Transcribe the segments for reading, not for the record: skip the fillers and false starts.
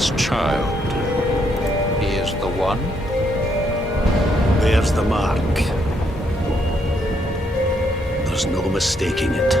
man's child. He is the one. There's the mark. There's no mistaking it.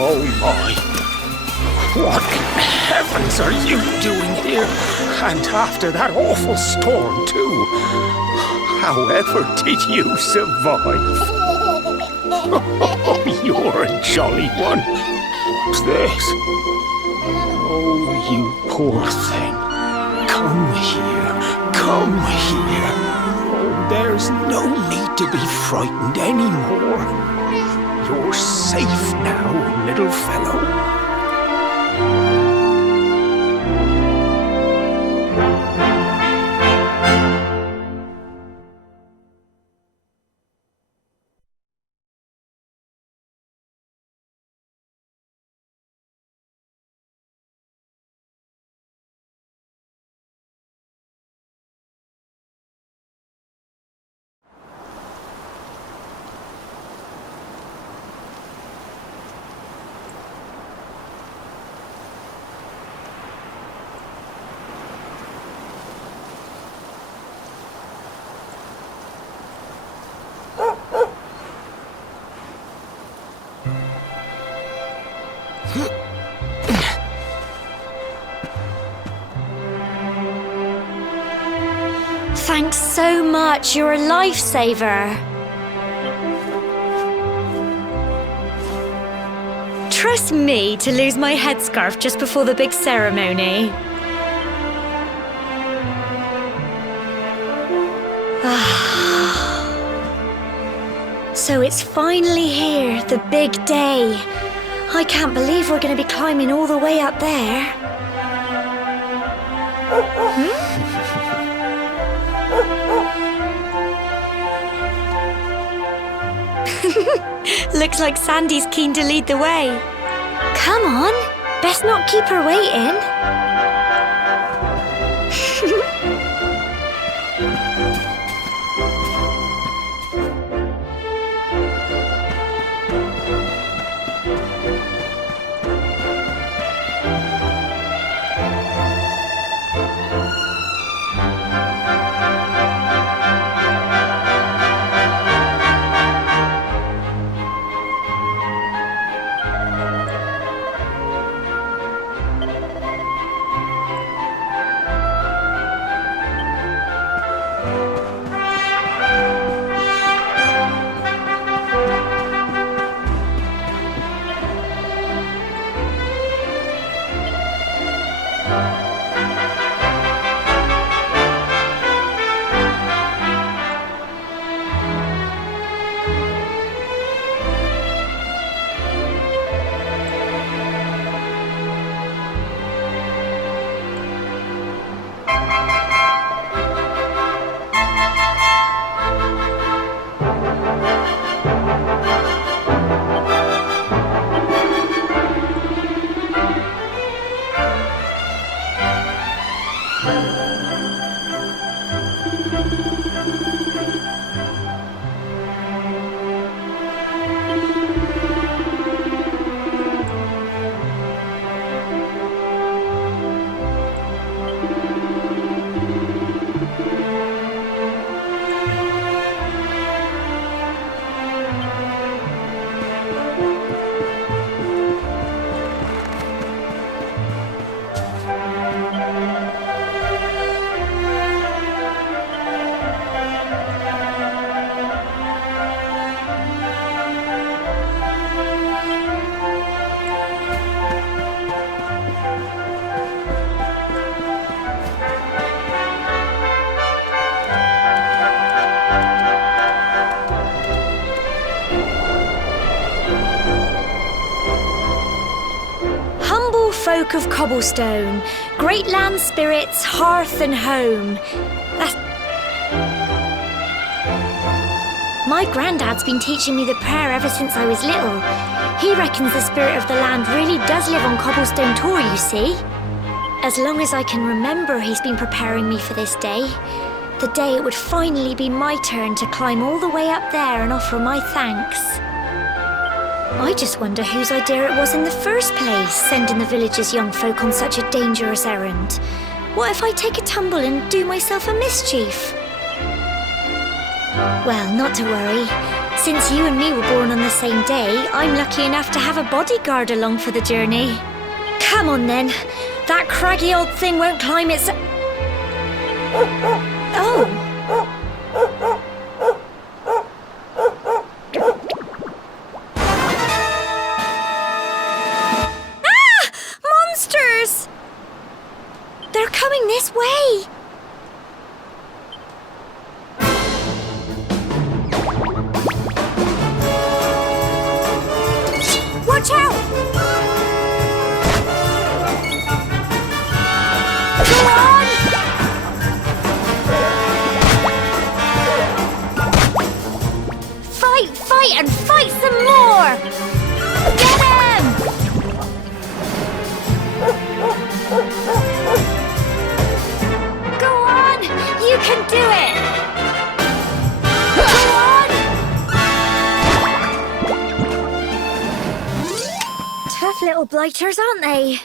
Oh my! What in heavens are you doing here? And after that awful storm, too. However did you survive? Oh, you're a jolly one. What's this? Oh, you poor thing. Come here. Come here. Oh, there's no need to be frightened anymore. You're safe now, little fellow. Thanks so much, you're a lifesaver. Trust me to lose my headscarf just before the big ceremony. So it's finally here, the big day. I can't believe we're going to be climbing all the way up there. Looks like Sandy's keen to lead the way. Come on, best not keep her waiting. folk of cobblestone, great land spirits, hearth and home. My granddad's been teaching me the prayer ever since I was little. He reckons the spirit of the land really does live on Cobblestone Tor, you see. As long as I can remember, he's been preparing me for this day. The day it would finally be my turn to climb all the way up there and offer my thanks. I just wonder whose idea it was in the first place, sending the village's young folk on such a dangerous errand. What if I take a tumble and do myself a mischief? Well, not to worry. Since you and me were born on the same day, I'm lucky enough to have a bodyguard along for the journey. Come on then. That craggy old thing won't climb its... Oh! Ah! Monsters! They're coming this way! Watch out! Go on! Fight and fight some more! Get him! Go on! You can do it! Go on! Tough little blighters, aren't they?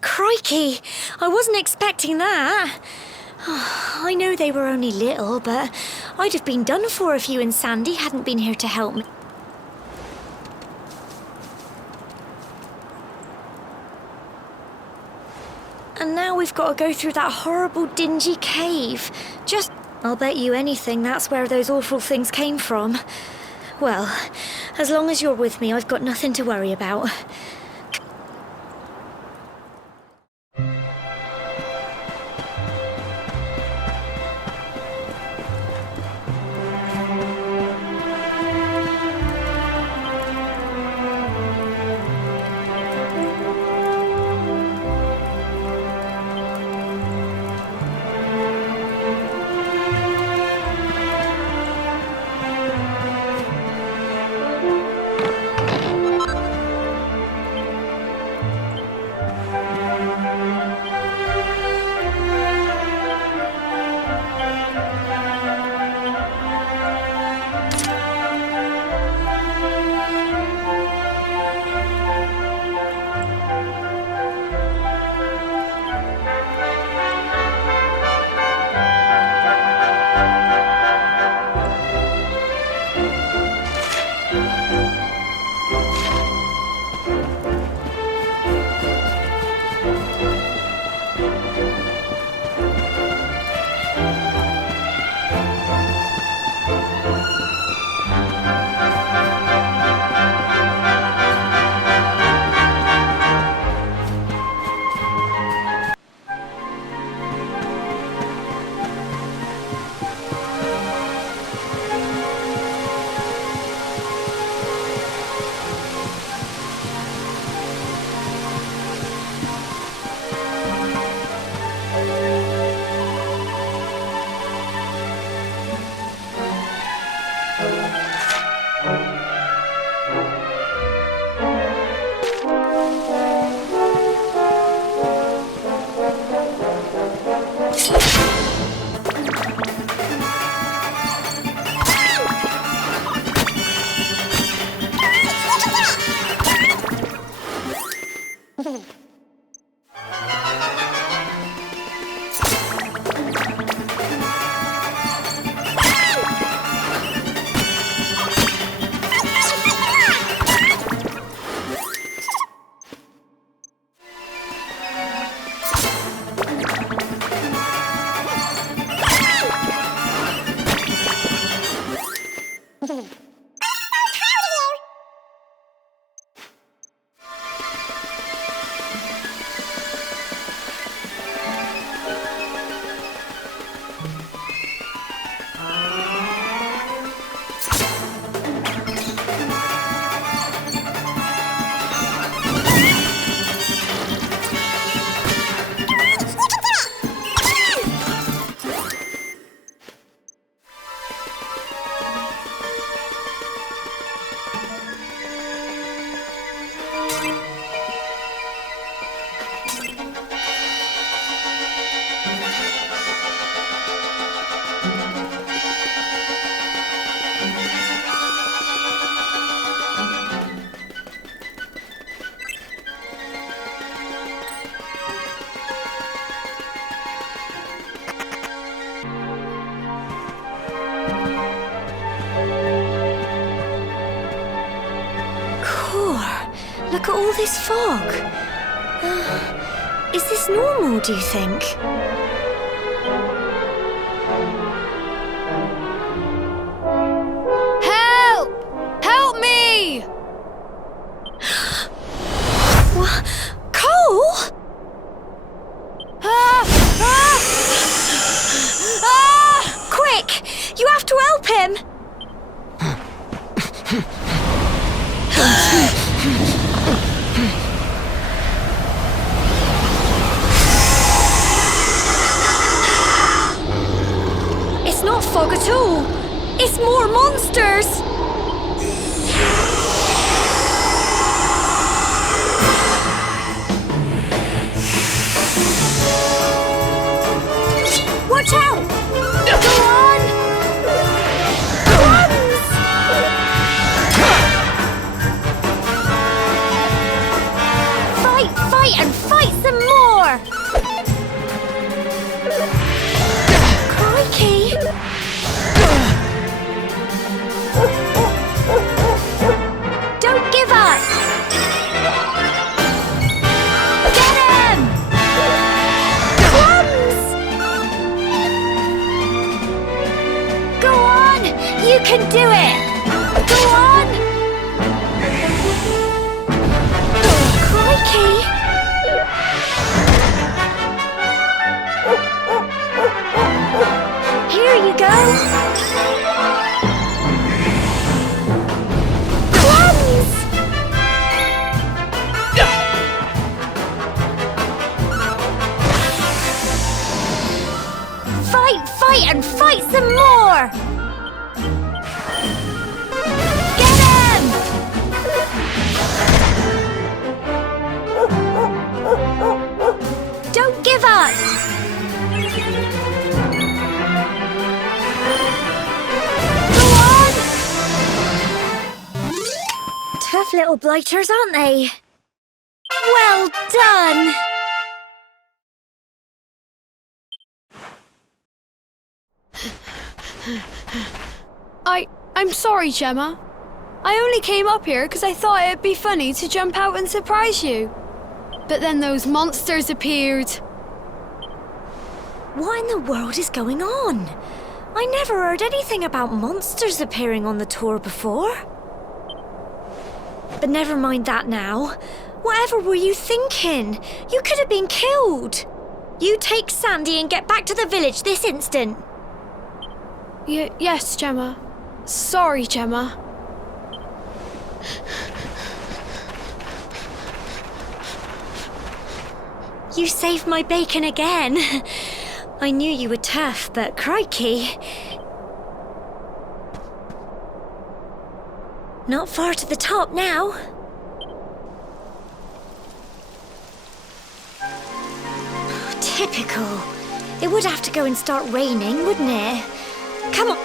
Crikey! I wasn't expecting that. I know they were only little, but I'd have been done for if you and Sandy hadn't been here to help me. And now we've got to go through that horrible, dingy cave. I'll bet you anything that's where those awful things came from. Well, as long as you're with me, I've got nothing to worry about. Look at all this fog. Is this normal, do you think? Help! Help me! What? Cole? Quick! You have to help him! It's not fog at all. It's more monsters. Watch out! Go on! Guns! Fight and fight some more! Crikey! Don't give up! Get him! Crumbs! Go on! You can do it! Go on! Crikey! Here you go! Crumbs! Fight and fight some more! Get him! Don't give up! Go on! Tough little blighters, aren't they? Well done! I'm sorry, Gemma. I only came up here because I thought it'd be funny to jump out and surprise you. But then those monsters appeared. What in the world is going on? I never heard anything about monsters appearing on the tour before. But never mind that now. Whatever were you thinking? You could have been killed. You take Sandy and get back to the village this instant. Yes, Gemma. Sorry, Gemma. You saved my bacon again. I knew you were tough, but crikey. Not far to the top now. Typical. It would have to go and start raining, wouldn't it? Come on.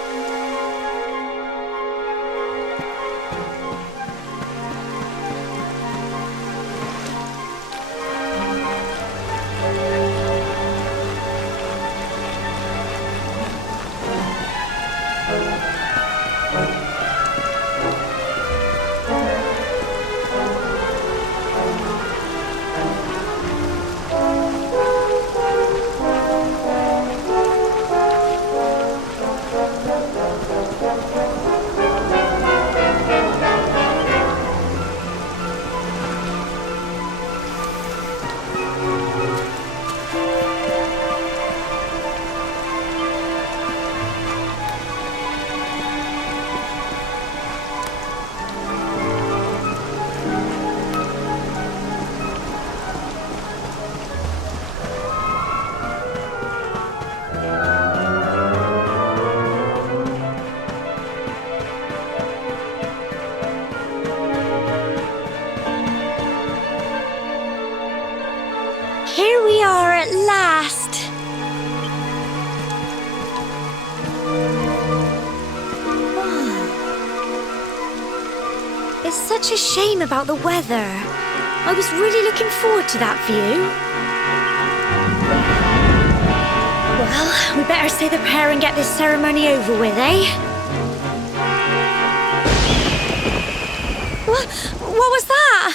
Here we are at last. It's such a shame about the weather. I was really looking forward to that view. Well, we better say the prayer and get this ceremony over with, eh? What was that?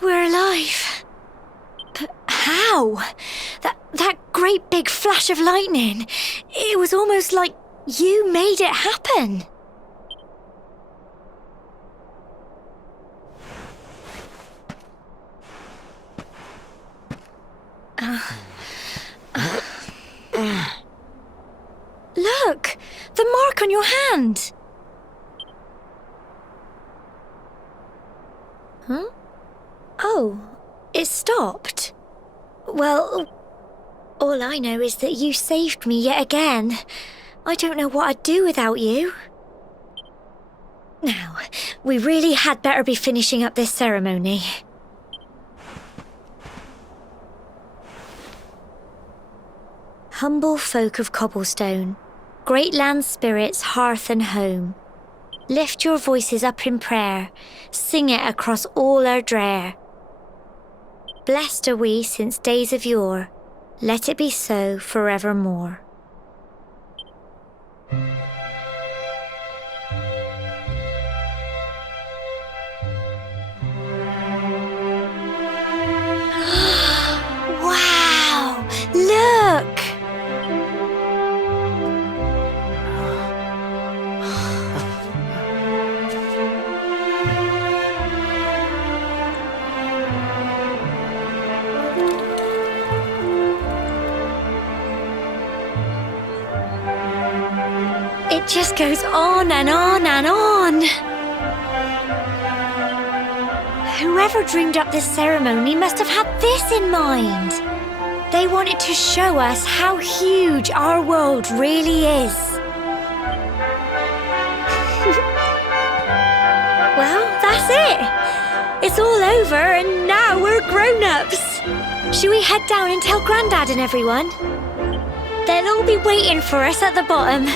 We're alive. But how? That great big flash of lightning. It was almost like you made it happen. Look! The mark on your hand! Huh? Oh, it stopped. Well, all I know is that you saved me yet again. I don't know what I'd do without you. Now, we really had better be finishing up this ceremony. Humble folk of cobblestone, great land spirits, hearth and home, lift your voices up in prayer, sing it across all our drear. Blessed are we since days of yore, let it be so forevermore. Wow! Look! It just goes on and on and on. Whoever dreamed up this ceremony must have had this in mind. They wanted to show us how huge our world really is. Well, that's it. It's all over and now we're grown-ups. Should we head down and tell Grandad and everyone? They'll all be waiting for us at the bottom.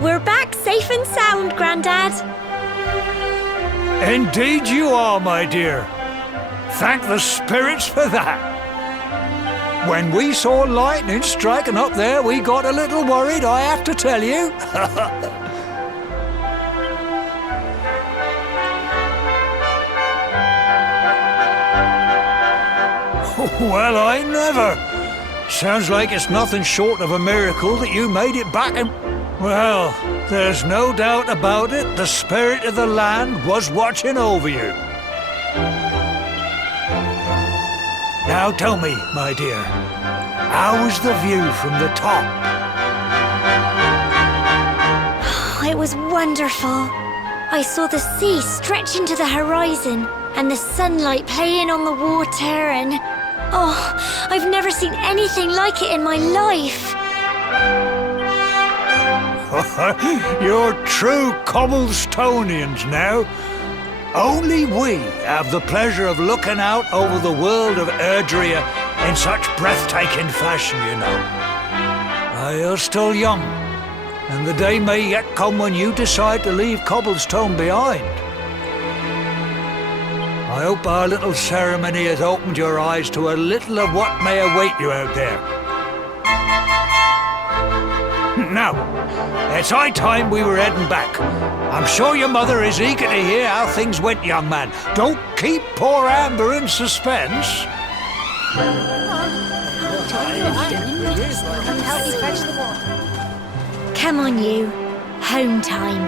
We're back safe and sound, Grandad. Indeed you are, my dear. Thank the spirits for that. When we saw lightning striking up there, we got a little worried, I have to tell you. Well, I never. Sounds like it's nothing short of a miracle that you made it back and... Well, there's no doubt about it, the spirit of the land was watching over you. Now tell me, my dear, how was the view from the top? It was wonderful. I saw the sea stretch into the horizon and the sunlight playing on the water and... Oh, I've never seen anything like it in my life. You're true Cobblestonians now. Only we have the pleasure of looking out over the world of Erdrea in such breathtaking fashion, you know. You're still young, and the day may yet come when you decide to leave Cobblestone behind. I hope our little ceremony has opened your eyes to a little of what may await you out there. Now, it's high time we were heading back. I'm sure your mother is eager to hear how things went, young man. Don't keep poor Amber in suspense. Come on, you. Home time.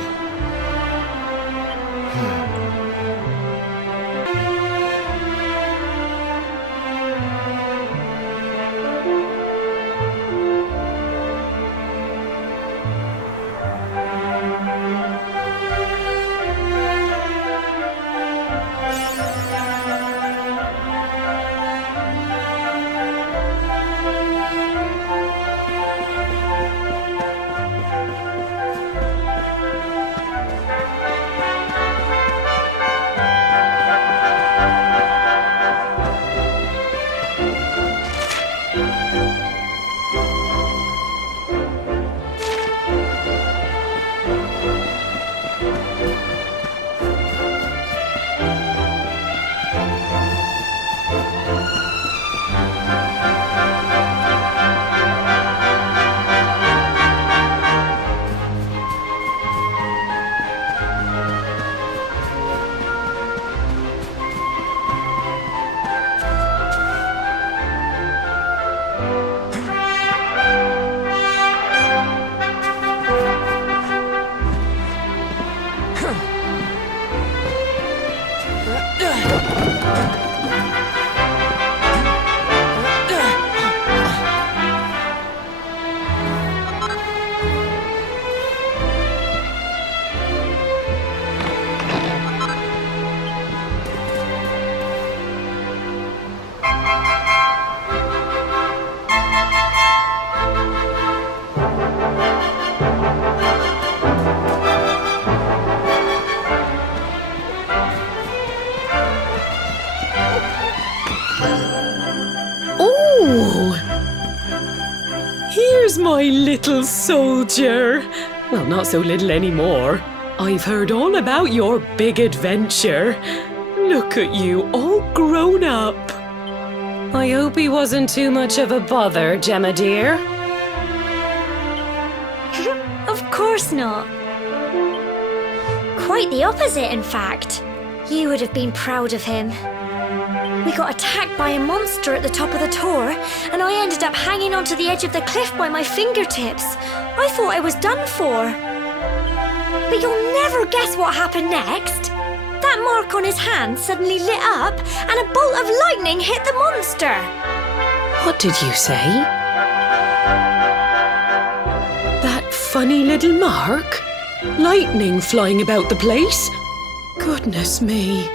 Here's my little soldier. Well, not so little anymore. I've heard all about your big adventure. Look at you, all grown up. I hope he wasn't too much of a bother, Gemma dear. Of course not. Quite the opposite, in fact. You would have been proud of him. We got attacked by a monster at the top of the tower, and I ended up hanging onto the edge of the cliff by my fingertips. I thought I was done for. But you'll never guess what happened next. That mark on his hand suddenly lit up, and a bolt of lightning hit the monster. What did you say? That funny little mark? Lightning flying about the place? Goodness me.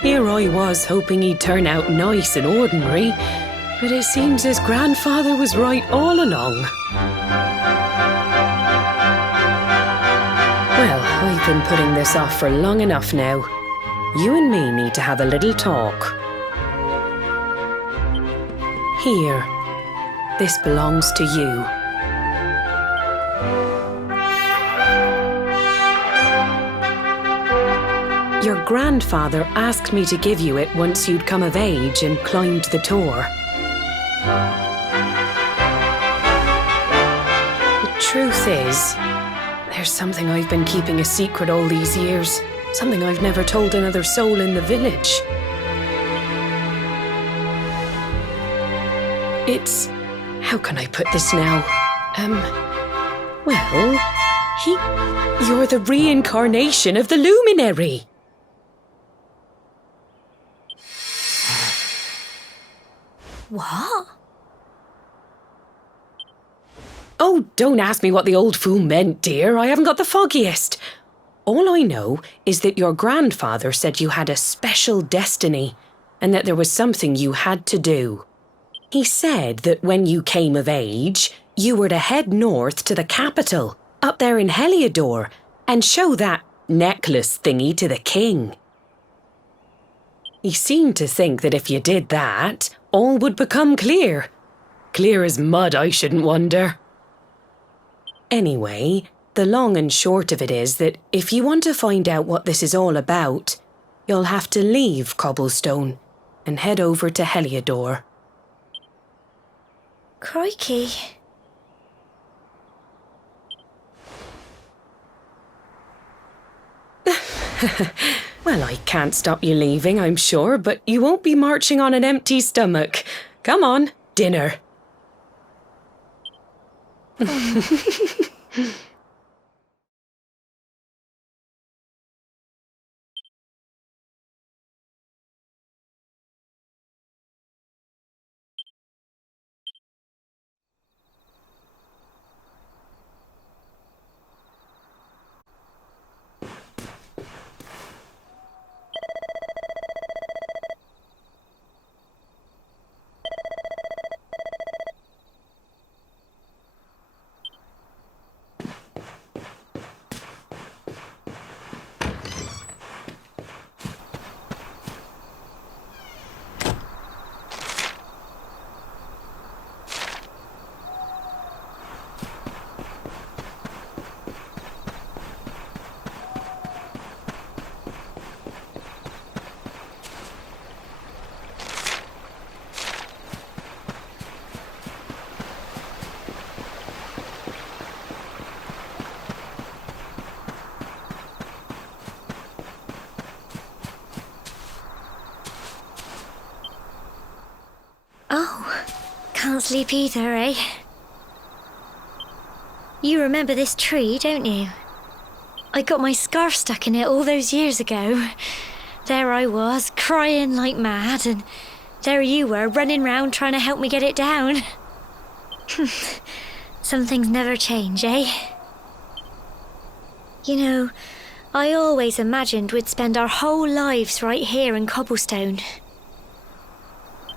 Here I was hoping he'd turn out nice and ordinary, but it seems his grandfather was right all along. Well, I've been putting this off for long enough now. You and me need to have a little talk. Here, this belongs to you. Your grandfather asked me to give you it once you'd come of age and climbed the tower. The truth is, there's something I've been keeping a secret all these years. Something I've never told another soul in the village. It's... how can I put this now? Well, you're the reincarnation of the luminary. What? Oh, don't ask me what the old fool meant, dear. I haven't got the foggiest. All I know is that your grandfather said you had a special destiny and that there was something you had to do. He said that when you came of age, you were to head north to the capital, up there in Heliodor, and show that necklace thingy to the king. He seemed to think that if you did that, all would become clear. Clear as mud, I shouldn't wonder. Anyway, The long and short of it is that if you want to find out what this is all about, you'll have to leave Cobblestone and head over to Heliodor. Crikey. Well, I can't stop you leaving, I'm sure, but you won't be marching on an empty stomach. Come on, dinner. Oh, can't sleep either, eh? You remember this tree, don't you? I got my scarf stuck in it all those years ago. There I was, crying like mad, and there you were, running round trying to help me get it down. Some things never change, eh? You know, I always imagined we'd spend our whole lives right here in Cobblestone.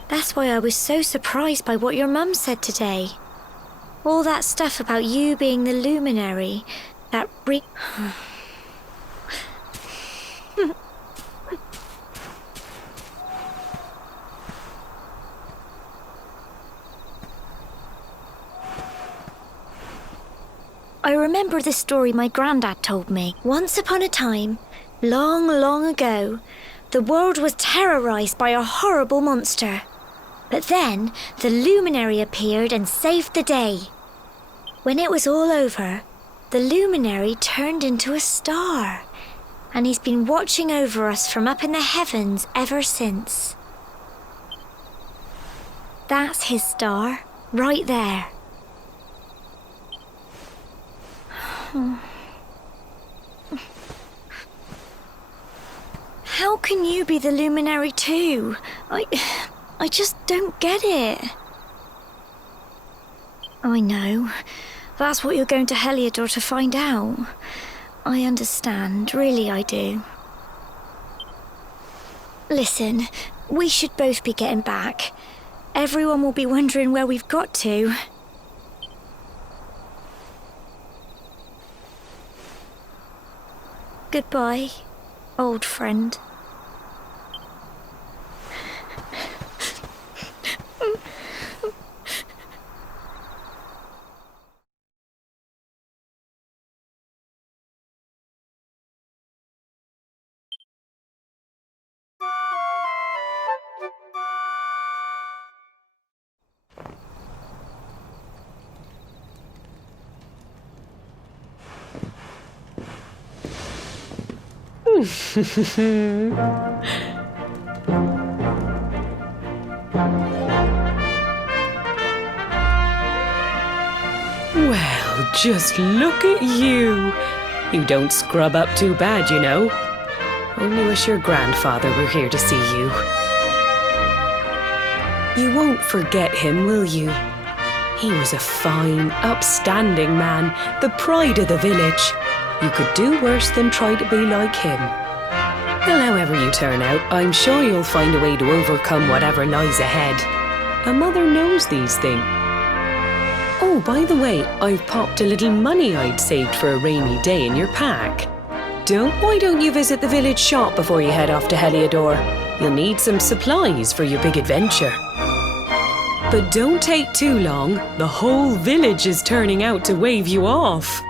That's why I was so surprised by what your mum said today. All that stuff about you being the luminary, that I remember the story my granddad told me. Once upon a time, long, long ago, the world was terrorized by a horrible monster. But then, the luminary appeared and saved the day. When it was all over, the luminary turned into a star. And he's been watching over us from up in the heavens ever since. That's his star, right there. How can you be the luminary too? I just don't get it. I know. That's what you're going to Heliodor to find out. I understand, really I do. Listen, we should both be getting back. Everyone will be wondering where we've got to. Goodbye, old friend. Well, just look at you. You don't scrub up too bad, you know. Only wish your grandfather were here to see you. You won't forget him, will you? He was a fine, upstanding man, the pride of the village. You could do worse than try to be like him. Well, however you turn out, I'm sure you'll find a way to overcome whatever lies ahead. A mother knows these things. Oh, by the way, I've popped a little money I'd saved for a rainy day in your pack. Why don't you visit the village shop before you head off to Heliodor? You'll need some supplies for your big adventure. But don't take too long. The whole village is turning out to wave you off.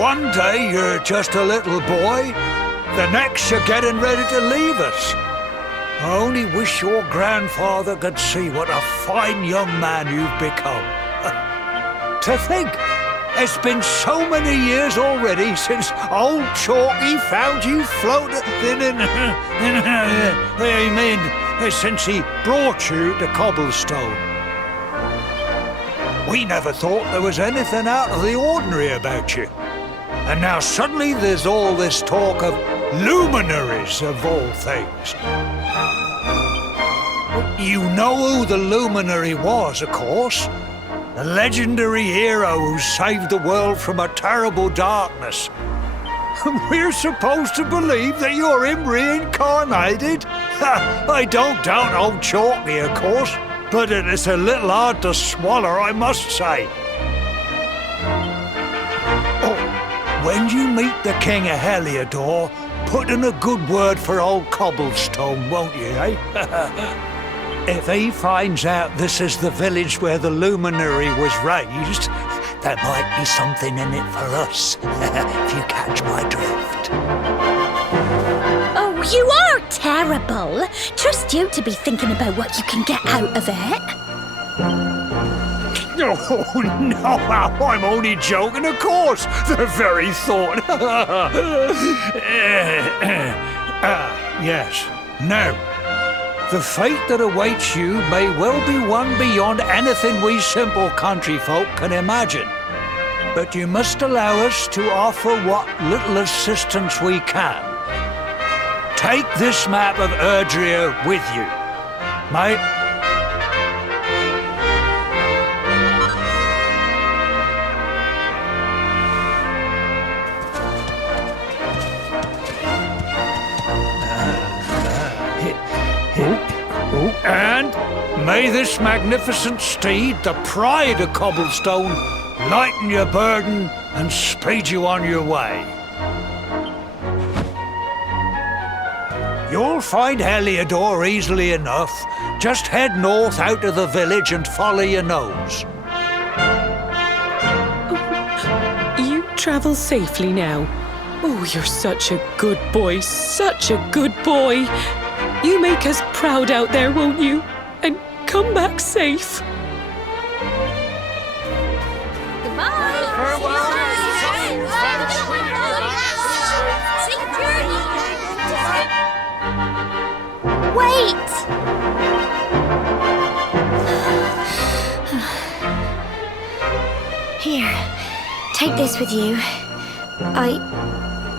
One day you're just a little boy, the next you're getting ready to leave us. I only wish your grandfather could see what a fine young man you've become. To think, it's been so many years already since old Chalky found you floating since he brought you to Cobblestone. We never thought there was anything out of the ordinary about you. And now suddenly there's all this talk of luminaries of all things. You know who the luminary was, of course. The legendary hero who saved the world from a terrible darkness. We're supposed to believe that you're him reincarnated? I don't doubt old Chalky, of course, but it's a little hard to swallow, I must say. When you meet the King of Heliodor, put in a good word for old Cobblestone, won't you, eh? If he finds out this is the village where the luminary was raised, there might be something in it for us, if you catch my drift. Oh, you are terrible. Trust you to be thinking about what you can get out of it. Oh, no, I'm only joking, of course. The very thought. Yes. Now, the fate that awaits you may well be one beyond anything we simple country folk can imagine. But you must allow us to offer what little assistance we can. Take this map of Erdrea with you, mate. And may this magnificent steed, the pride of Cobblestone, lighten your burden and speed you on your way. You'll find Heliodor easily enough. Just head north out of the village and follow your nose. You travel safely now. Oh, you're such a good boy, such a good boy. You make us proud out there, won't you? And come back safe. Wait! Here, take this with you.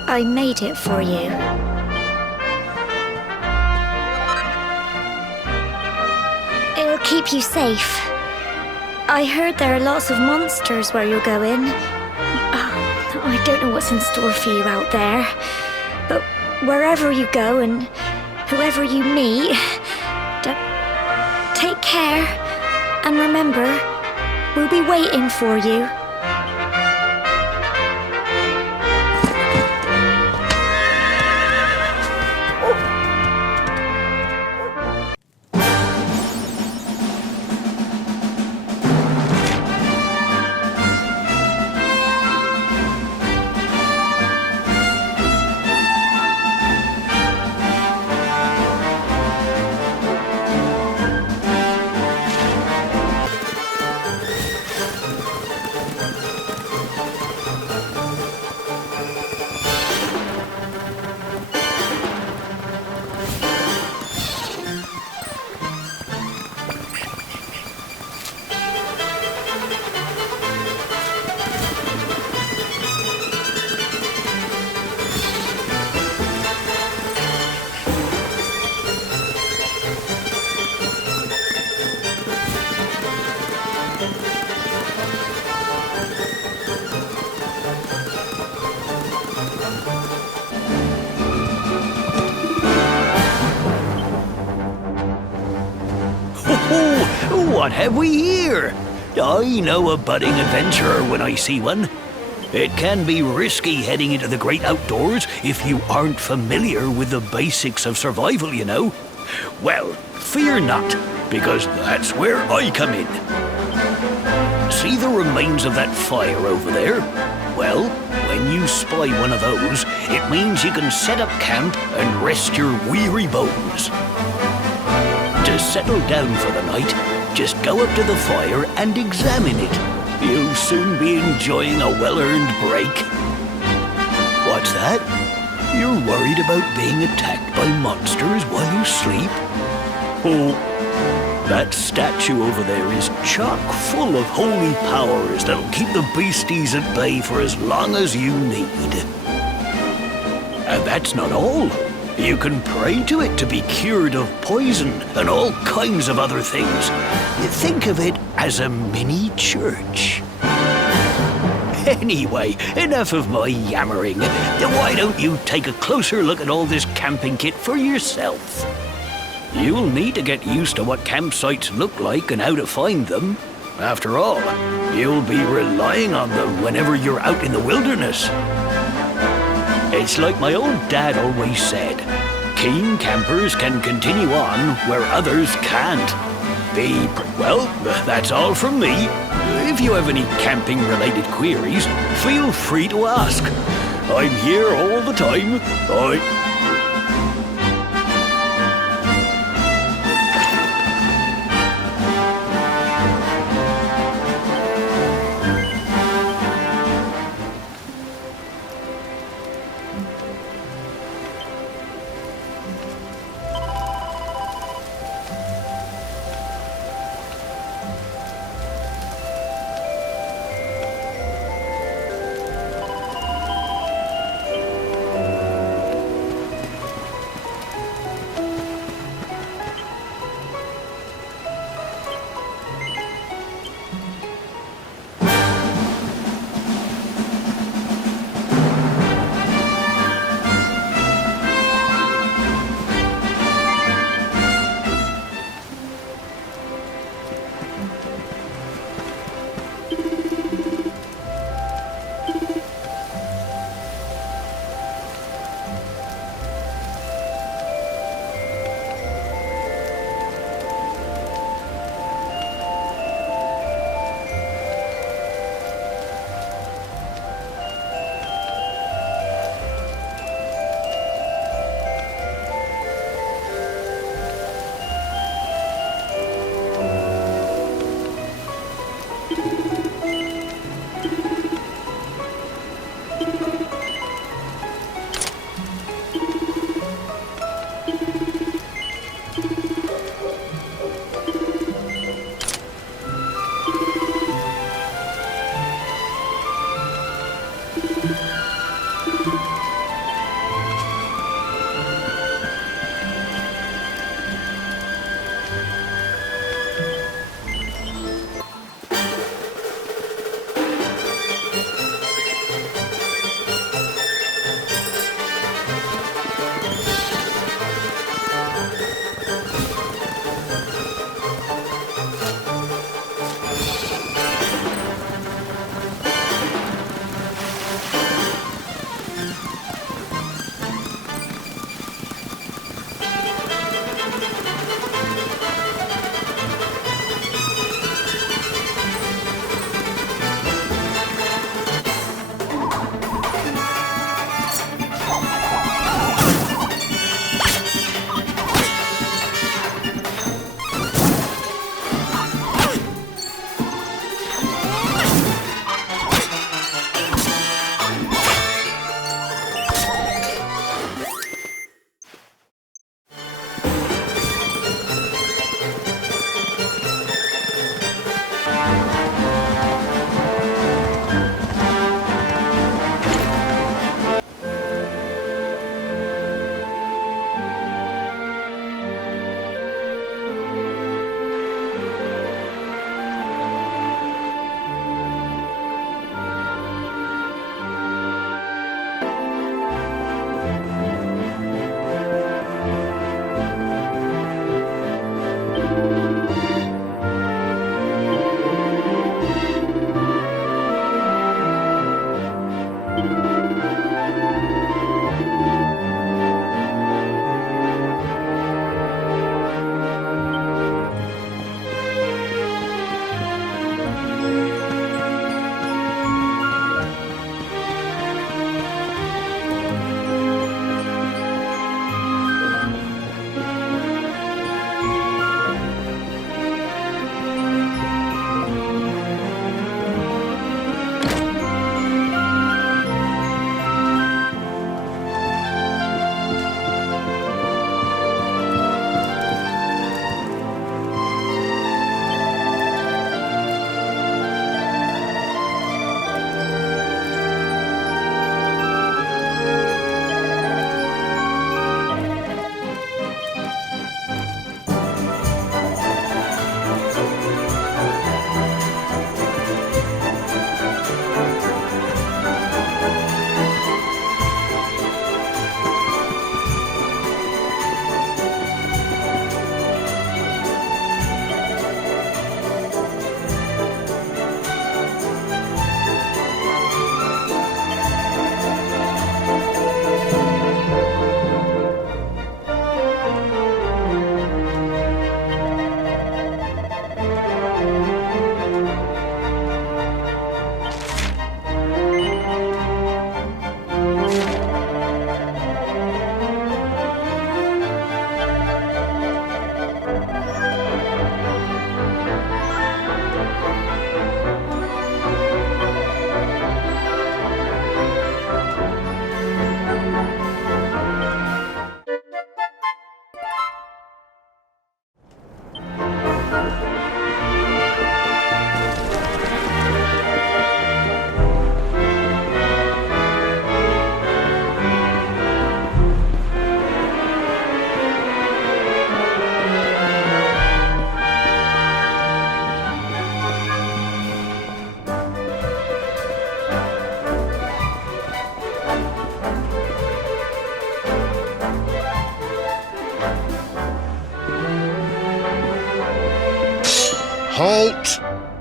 I made it for you. It'll keep you safe. I heard there are lots of monsters where you're going. I don't know what's in store for you out there. But wherever you go and whoever you meet, take care. And remember, we'll be waiting for you. What have we here? I know a budding adventurer when I see one. It can be risky heading into the great outdoors if you aren't familiar with the basics of survival, you know. Well, fear not, because that's where I come in. See the remains of that fire over there? Well, when you spy one of those, it means you can set up camp and rest your weary bones. To settle down for the night, just go up to the fire and examine it. You'll soon be enjoying a well-earned break. What's that? You're worried about being attacked by monsters while you sleep? Oh, that statue over there is chock full of holy powers that'll keep the beasties at bay for as long as you need. And that's not all. You can pray to it to be cured of poison and all kinds of other things. Think of it as a mini church. Anyway, enough of my yammering. Why don't you take a closer look at all this camping kit for yourself? You'll need to get used to what campsites look like and how to find them. After all, you'll be relying on them whenever you're out in the wilderness. It's like my old dad always said, keen campers can continue on where others can't. Well, that's all from me. If you have any camping-related queries, feel free to ask. I'm here all the time.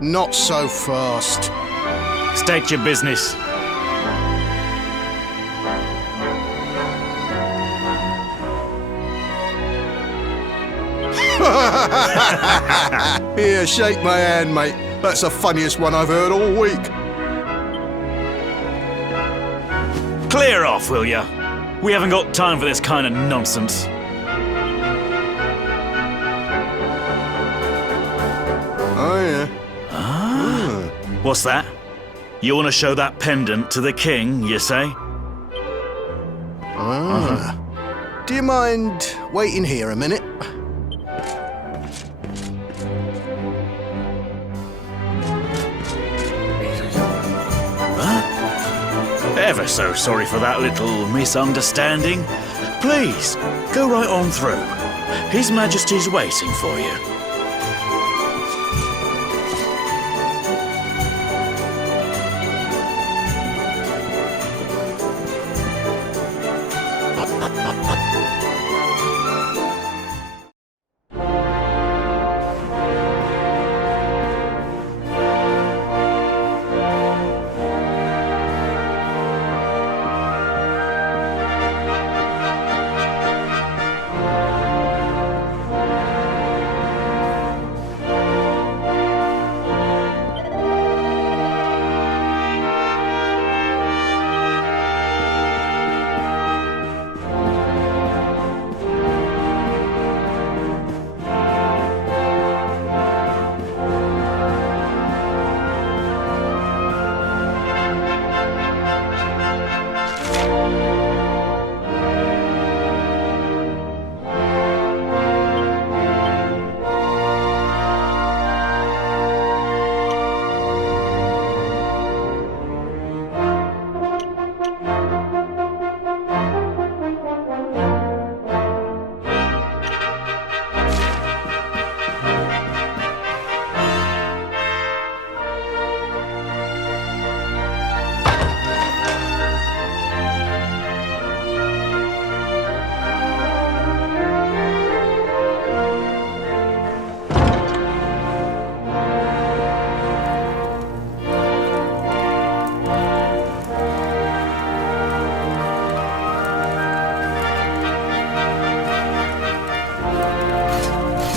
Not so fast. State your business. Here, shake my hand, mate. That's the funniest one I've heard all week. Clear off, will ya? We haven't got time for this kind of nonsense. Oh, yeah. What's that? You want to show that pendant to the king, you say? Do you mind waiting here a minute? Ever so sorry for that little misunderstanding. Please, go right on through. His Majesty's waiting for you.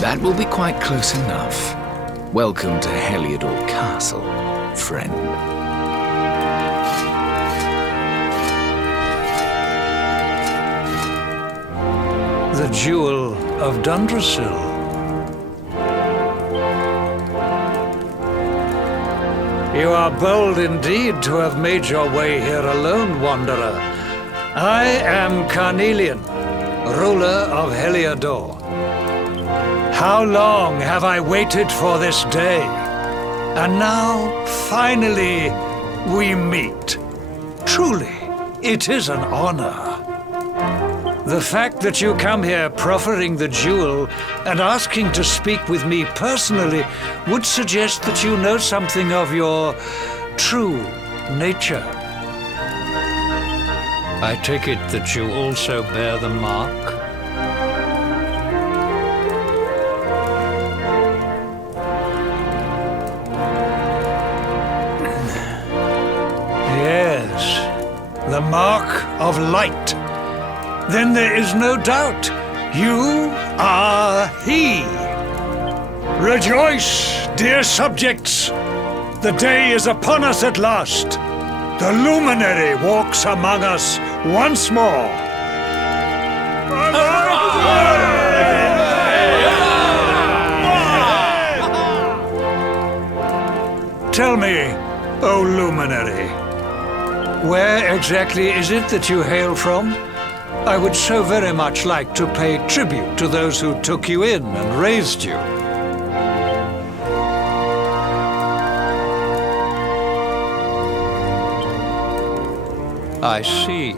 That will be quite close enough. Welcome to Heliodor Castle, friend. The Jewel of Dundrasil. You are bold indeed to have made your way here alone, Wanderer. I am Carnelian, ruler of Heliodor. How long have I waited for this day? And now, finally, we meet. Truly, it is an honor. The fact that you come here proffering the jewel and asking to speak with me personally would suggest that you know something of your true nature. I take it that you also bear the mark? Yes, the mark of light. Then there is no doubt, you are he. Rejoice, dear subjects! The day is upon us at last. The luminary walks among us once more. Tell me, O luminary, where exactly is it that you hail from? I would so very much like to pay tribute to those who took you in and raised you. I see.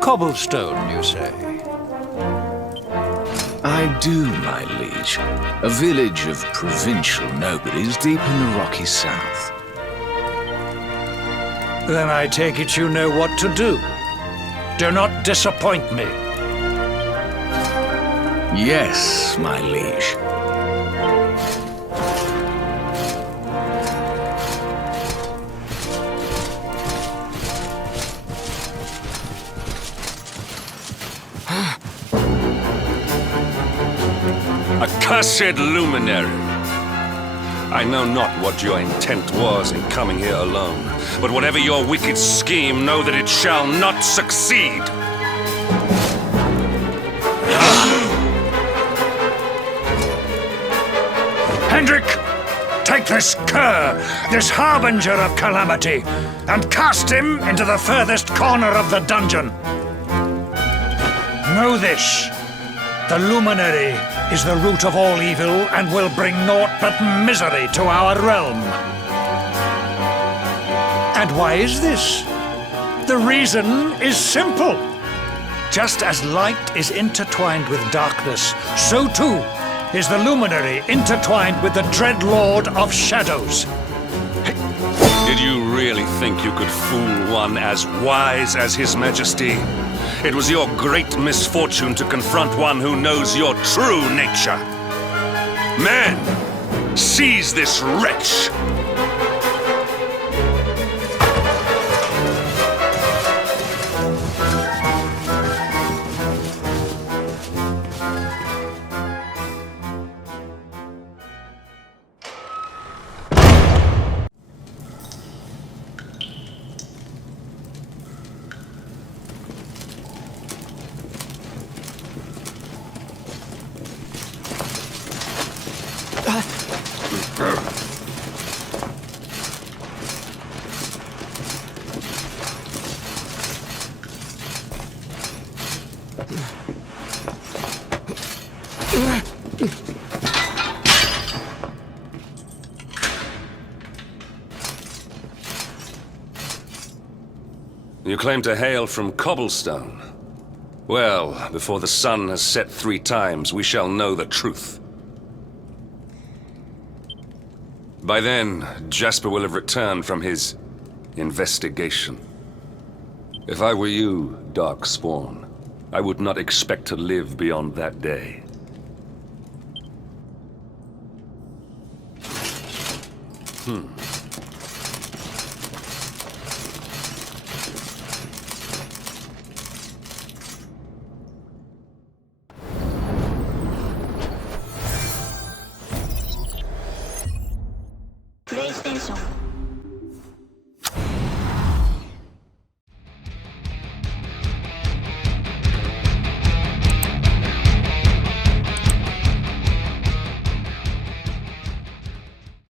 Cobblestone, you say? I do, my liege. A village of provincial nobles deep in the rocky south. Then I take it you know what to do. Do not disappoint me. Yes, my liege. Cursed luminary! I know not what your intent was in coming here alone, but whatever your wicked scheme, know that it shall not succeed! Hendrik, take this cur, this harbinger of calamity, and cast him into the furthest corner of the dungeon. Know this. The luminary is the root of all evil and will bring naught but misery to our realm. And why is this? The reason is simple. Just as light is intertwined with darkness, so too is the luminary intertwined with the dread lord of shadows. Did you really think you could fool one as wise as His Majesty? It was your great misfortune to confront one who knows your true nature. Men, seize this wretch! You claim to hail from Cobblestone. Well, before the sun has set 3 times, we shall know the truth. By then, Jasper will have returned from his investigation. If I were you, Darkspawn, I would not expect to live beyond that day.